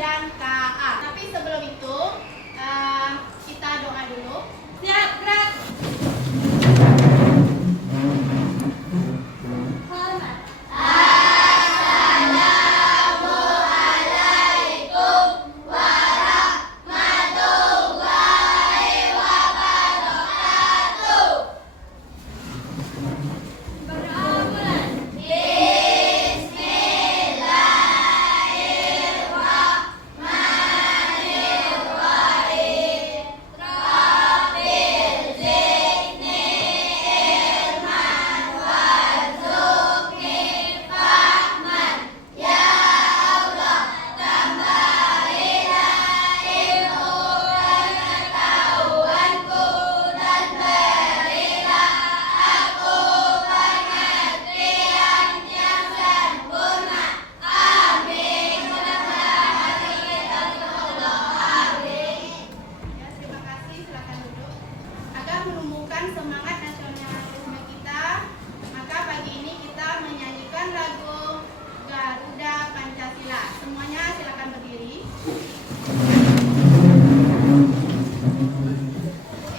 dan KA. Tapi sebelum itu kita doa dulu. Siap, gerak. Semangat nasionalisme kita, maka pagi ini kita menyanyikan lagu Garuda Pancasila. Semuanya silakan berdiri.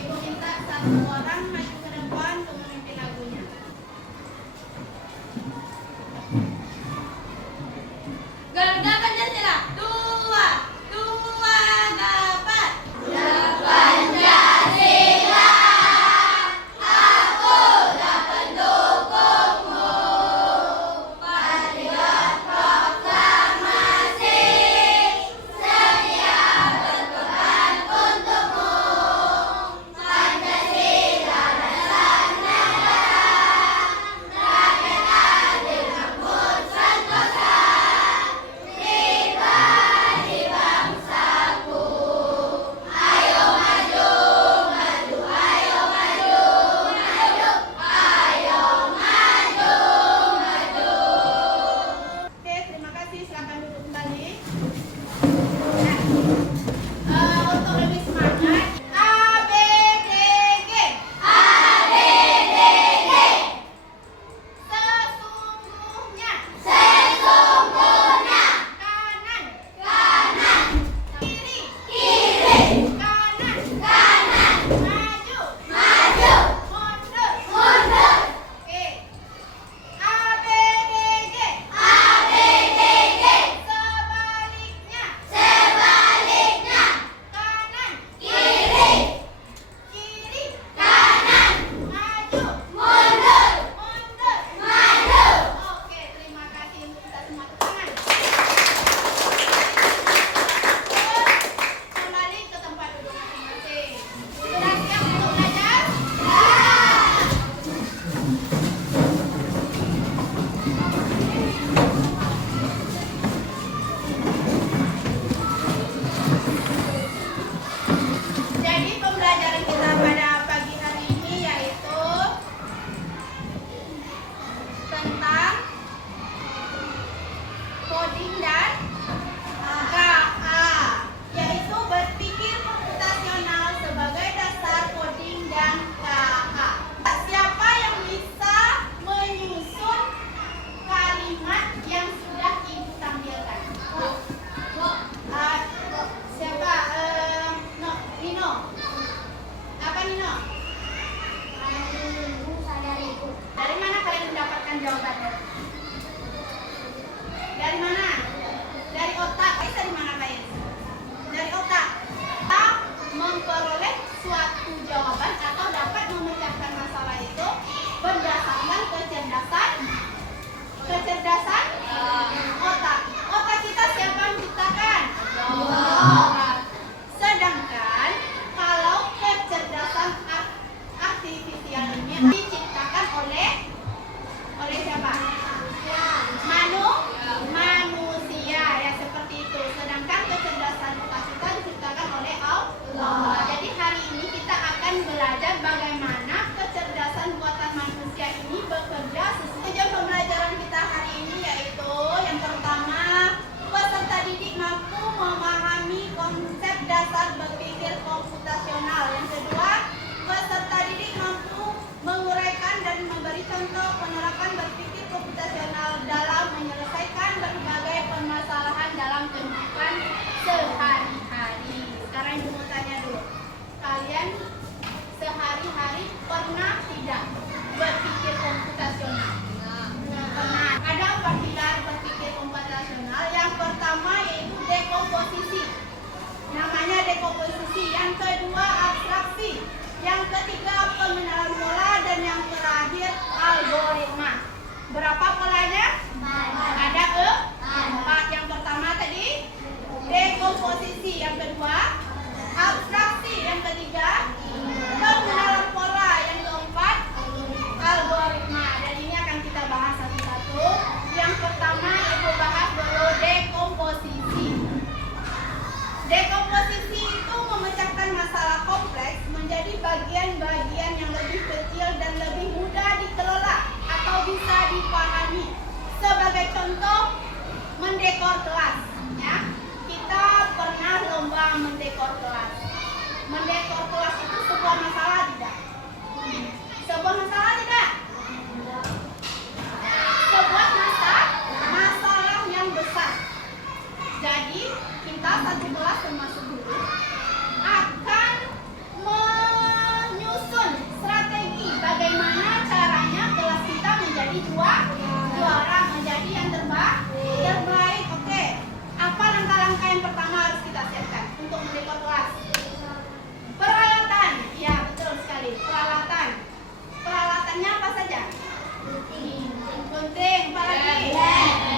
Ibu minta satu orang maju ke depan untuk memimpin lagunya. Garuda Pancasila. 2, 2, dapat. Coding dan KA, yaitu berpikir komputasional sebagai dasar coding dan KA. Siapa yang bisa menyusun kalimat yang sudah ibu tampilkan? Siapa? Nino. Apa Nino? Dari mana kalian mendapatkan jawabannya? Dari mana? Dari otak. Dari mana kalian? Dari otak. Kita memperoleh suatu jawaban atau dapat memecahkan masalah itu berdasarkan kecerdasan otak. Otak kita siapa yang menciptakan? Sedangkan kalau kecerdasan artifisial ini diciptakan oleh siapa? Manusia, ya seperti itu. Sedangkan kecerdasan otak kita diciptakan oleh Allah. Jadi hari ini kita akan belajar bagaimana kecerdasan buatan manusia ini bekerja sesuai tujuan pembelajaran kita hari ini, yaitu yang pertama, peserta didik mampu memahami konsep dekomposisi. Yang kedua abstraksi. Yang ketiga pengenalan pola dan yang terakhir algoritma. Berapa polanya? Ada empat. Yang pertama tadi dekomposisi, yang kedua abstraksi, yang ketiga pengenalan pola, yang keempat algoritma. Dan ini akan kita bahas satu-satu. Yang pertama Ibu bahas dulu dekomposisi. Dekomposisi itu memecahkan masalah kompleks menjadi bagian-bagian yang lebih kecil dan lebih mudah dikelola atau bisa dipahami. Sebagai contoh, mendekor kelas, ya. Kita pernah lomba mendekor kelas. Mendekor kelas itu sebuah masalah tidak? Sebuah masalah tidak? Sebuah masalah yang besar. Jadi kita satu kelas termasuk guru akan menyusun strategi bagaimana caranya kelas kita menjadi juara, menjadi yang terbaik. Oke. Apa langkah-langkah yang pertama harus kita siapkan untuk mendekor kelas? Peralatan. Ya, betul sekali. Peralatan. Peralatannya apa saja? Gunting. Apa lagi?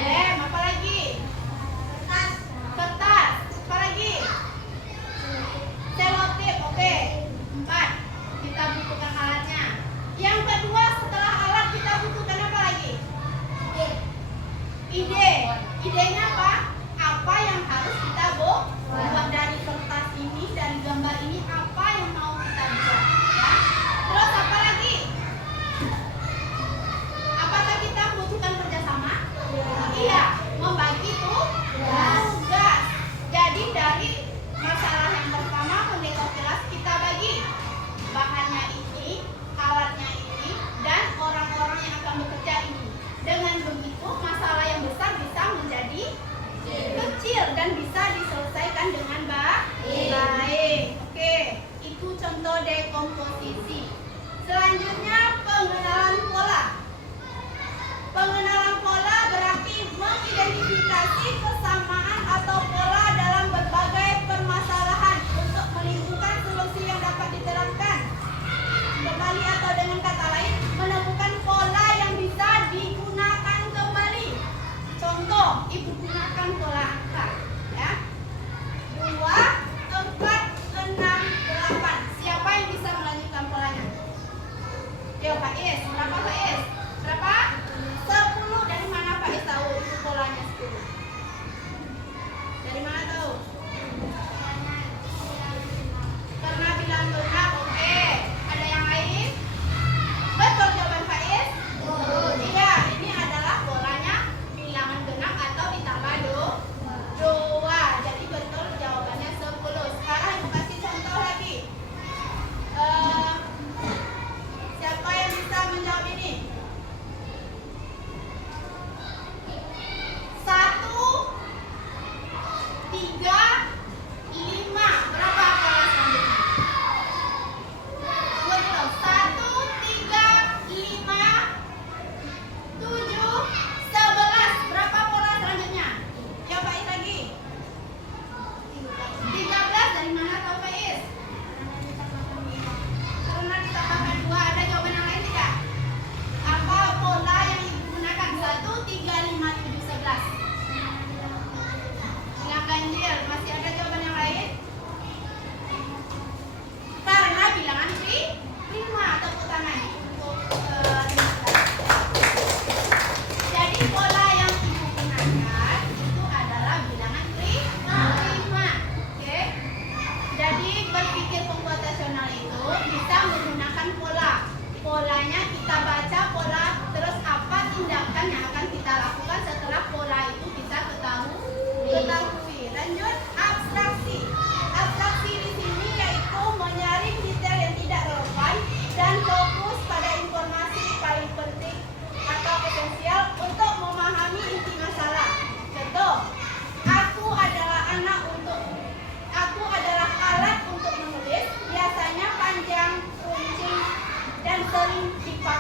Lem. Apa lagi? Kertas. Apa lagi? Selotip. Oke. 4. Kita butuhkan alatnya. Yang kedua, setelah alat kita butuhkan apa lagi? Ide. Idenya apa? Apa yang harus kita buat dari kertas ini, dari gambar ini, apa yang mau kita buat, ya? Terus apa lagi? Apakah kita butuhkan kerjasama? Iya, membagi tugas. Jadi dari masalah yang pertama mendekor kelas kita bagi bahannya ini, alatnya ini, dan orang-orang yang akan bekerja ini. Dengan begitu masalah yang besar bisa menjadi kecil dan bisa diselesaikan dengan baik. Oke, itu contoh dekomposisi. Selanjutnya pengenalan pola. Pengenalan pola berarti mengidentifikasi kesamaan atau pola dalam berbagai permasalahan untuk menimbulkan solusi yang dapat diterapkan. Kembali atau dengan kata lain, menemukan pola yang bisa digunakan kembali. Contoh, Ibu gunakan pola angka, ya. 2, 4, 6, 8. Siapa yang bisa melanjutkan polanya? Yo, Pak Is. Berapa Pak Is? Berapa? 10. Dari mana Pak Is tahu itu polanya 10? Dari mana tahu? Karena bilang genap. Oke. Ada yang lain? Betul jawaban Pak Is? Iya, ini adalah polanya bilangan genap atau ditambah 2. Jadi betul jawabannya 10. Sekarang Ibu kasih contoh lagi. Siapa yang bisa menjawab ini? 1, 3, 5. Berapa pola selanjutnya? 1, 3, 5, 7, 11. Berapa pola selanjutnya? Ya Pak Is lagi. 13. Dari mana tahu Pak Is? Karena ditambahkan 2. Ada jawaban yang lain tidak? Apa pola yang Ibu gunakan? 1, 3, 5, 7, 11. Silakan Jil. Masih ada jawaban yang lain? Karena bilangan prima. Tepuk tangan untuk jadi pola yang Ibu gunakan itu adalah bilangan prima. Oke. Jadi berpikir komputasional itu bisa menggunakan pola. Polanya kita baca pola, terus apa tindakan yang akan kita lakukan setelah pola itu kita ketahui. Lanjut, abstraksi. Abstraksi di sini yaitu menyaring detail yang tidak relevan dan fokus pada informasi paling penting atau esensial untuk memahami inti masalah. Contoh, aku adalah alat untuk menulis, biasanya panjang, runcing, dan sering dipakai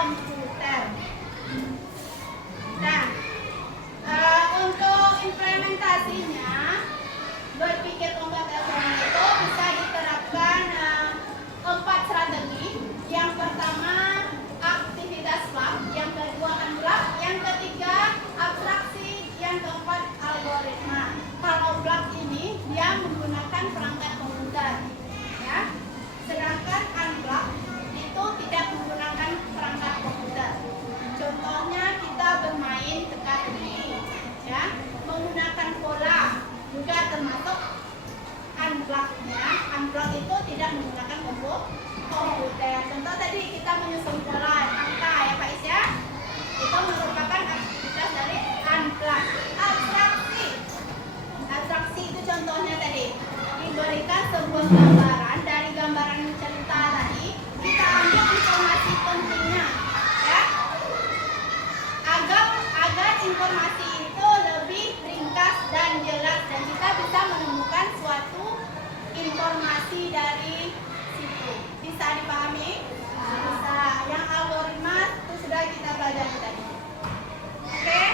komputer. Nah, untuk implementasinya berpikir komputasional itu bisa diterapkan 4 strategi. Yang pertama aktivitas lab, yang kedua unblock, yang ketiga abstraksi, yang keempat algoritma. Kalau block ini dia menggunakan perangkat komputer, ya. Sedangkan unblock itu tidak menggunakan perangkat komputer. Contohnya kita bermain teka-teki, ya, menggunakan pola juga termasuk unblocknya. Unblock itu tidak menggunakan komputer. Contoh tadi kita menyusun pola angka, ya Pak Isya, itu merupakan aktivitas dari unblock. Abstraksi, abstraksi itu contohnya tadi diberikan sebuah gambaran, dari gambaran cerita tadi kita ambil informasi pentingnya, ya, agar informasi itu lebih ringkas dan jelas dan kita bisa menemukan suatu informasi dari situ. Bisa dipahami? Bisa. Yang algoritma itu sudah kita pelajari tadi. Oke?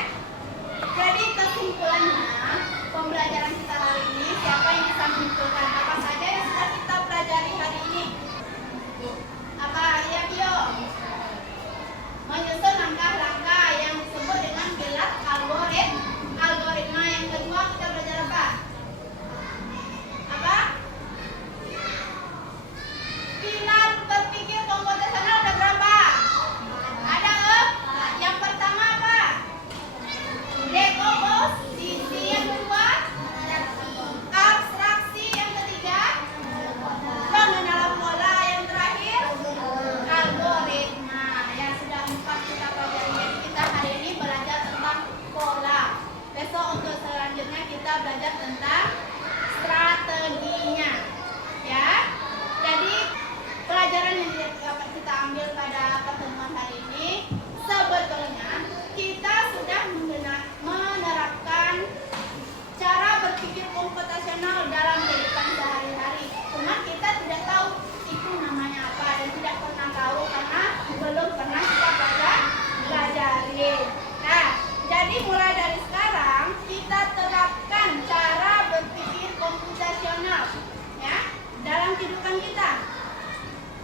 Jadi kesimpulannya pembelajaran kita hari ini, siapa yang bisa menyimpulkan apa saja yang sudah kita pelajari hari ini? Apa ya, Bio? Menyusun langkah-langkah yang disebut dengan pilar algoritma. Yang kedua kita belajar apa? Apa? Pilar berpikir komputasional ada berapa? Ada yang pertama apa? Dekomposisi. Yang kedua abstraksi. Yang ketiga pengenalan pola. Yang terakhir algoritma. Ya, sudah 4 kita pelajari. Jadi kita hari ini belajar tentang pola. Besok untuk selanjutnya kita belajar tentang strateginya. Ya. Jadi pelajaran yang dapat kita ambil pada pertemuan hari ini, sebetulnya kita sudah menerapkan cara berpikir komputasional dalam kehidupan sehari-hari. Cuma kita tidak tahu itu namanya apa dan tidak pernah tahu karena belum pernah kita pelajari. Nah, jadi mulai dari sekarang kita terapkan cara berpikir komputasional, ya, dalam kehidupan kita.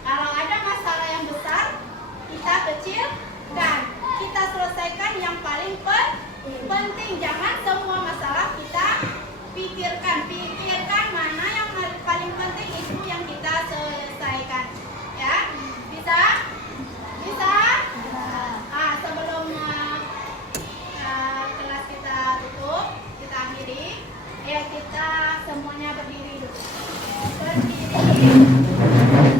Kalau ada masalah yang besar, kita kecilkan, kita selesaikan yang paling penting. Jangan semua masalah kita pikirkan mana yang paling penting, itu yang kita selesaikan. Ya, bisa? Sebelum kelas kita tutup, kita akhiri, ya kita semuanya berdiri dulu. Berdiri.